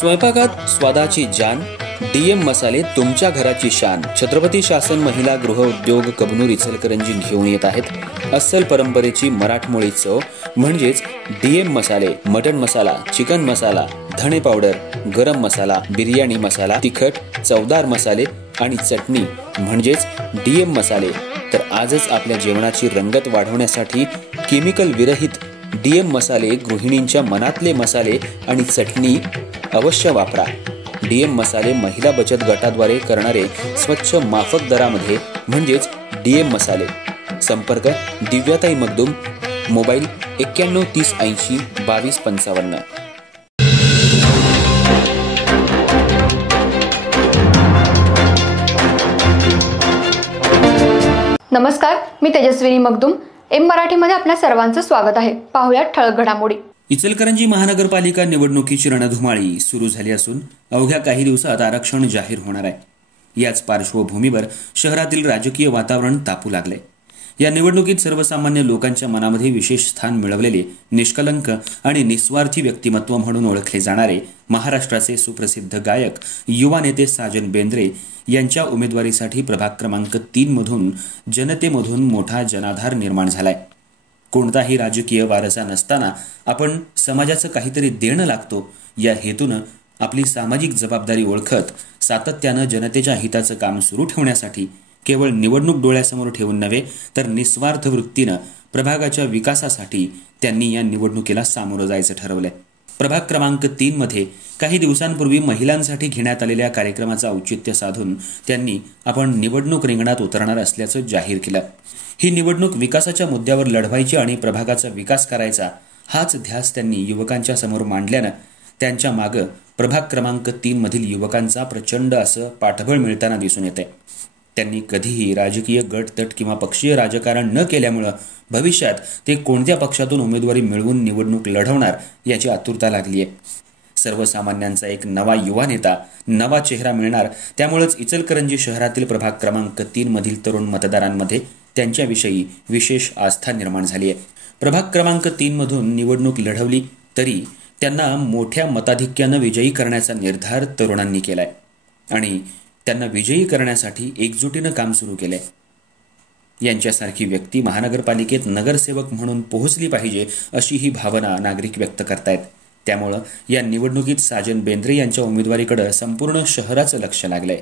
स्वयंपाकात स्वादाची जान, डीएम मसाले तुमच्या घराची शान. छत्रपती शासन महिला गृह उद्योग कबनूर इचलकरंजी घेऊन येत आहेत अस्सल परंपरेची मराठमोळी चव म्हणजेच डीएम मसाले. मटन मसाला, चिकन मसाला, धणे पावडर, गरम मसाला, बिर्याणी मसाला, तिखट चवदार मसाले आणि चटणी म्हणजेच डीएम मसाले. तर आजच आपल्या जेवणाची रंगत वाढवण्यासाठी केमिकल विरहित डीएम मसाले, गृहिणींच्या मनातले मसाले आणि चटणी अवश्य वापरा. डीएम मसाले महिला बचत गटाद्वारे करणारे स्वच्छ माफक दरामध्ये म्हणजेच डीएम मसाले. संपर्क दिव्याताई मगदूम, मोबाईल 91 30 80 22 55. नमस्कार, मी तेजस्विनी मगदूम. एम मराठीमध्ये आपल्या सर्वांचं स्वागत आहे. पाहूया ठळक घडामोडी. इचलकरंजी महानगरपालिका निवडणुकीची रणधुमाळी सुरू झाली असून अवघ्या काही दिवसात आरक्षण जाहीर होणार आहे. याच पार्श्वभूमीवर शहरातील राजकीय वातावरण तापू लागले. या निवडणुकीत सर्वसामान्य लोकांच्या मनामध्ये विशेष स्थान मिळवलेले निष्कलंक आणि निस्वार्थी व्यक्तिमत्व म्हणून ओळखले जाणारे महाराष्ट्राचे सुप्रसिद्ध गायक युवा नेते साजन बेंद्रे यांच्या उमेदवारीसाठी प्रभाग क्रमांक 3 मधून जनतेमधून मोठा जनाधार निर्माण झालाय. कोणताही राजकीय वारसा नसताना आपण समाजाचं काहीतरी देणं लागतो या हेतूनं आपली सामाजिक जबाबदारी ओळखत सातत्यानं जनतेच्या हिताचं काम सुरू ठेवण्यासाठी केवळ निवडणूक डोळ्यासमोर ठेवून नव्हे तर निस्वार्थ वृत्तीनं प्रभागाच्या विकासासाठी त्यांनी या निवडणुकीला सामोरं जायचं ठरवलंय. प्रभाग क्रमांक 3 मध्ये काही दिवसांपूर्वी महिलांसाठी घेण्यात आलेल्या कार्यक्रमाचं औचित्य साधून त्यांनी आपण निवडणूक रिंगणात उतरणार असल्याचं जाहीर केलं. ही निवडणूक विकासाच्या मुद्द्यावर लढवायची आणि प्रभागाचा विकास करायचा हाच ध्यास त्यांनी युवकांच्या समोर मांडल्यानं त्यांच्या मागं प्रभाग क्रमांक 3 मधील युवकांचा प्रचंड असं पाठबळ मिळताना दिसून येते. त्यांनी कधीही राजकीय गटतट किंवा पक्षीय राजकारण न केल्यामुळं भविष्यात ते कोणत्या पक्षातून उमेदवारी मिळवून निवडणूक लढवणार याची आतुरता लागली आहे. सर्वसामान्यांचा एक नवा युवा नेता, नवा चेहरा मिळणार, त्यामुळेच इचलकरंजी शहरातील प्रभाग क्रमांक 3 मधील तरुण मतदारांमध्ये त्यांच्याविषयी विशेष आस्था निर्माण झाली आहे. प्रभाग क्रमांक 3 मधून निवडणूक लढवली तरी त्यांना मोठ्या मताधिक्यानं विजयी करण्याचा निर्धार तरुणांनी केलाय आणि त्यांना विजयी करण्यासाठी एकजुटीनं काम सुरू केलंय. यांच्यासारखी व्यक्ती महानगरपालिकेत नगरसेवक म्हणून पोहोचली पाहिजे अशी ही भावना नागरिक व्यक्त करतायत. त्यामुळं या निवडणुकीत साजन बेंद्रे यांच्या उमेदवारीकडे संपूर्ण शहराचं लक्ष लागलंय.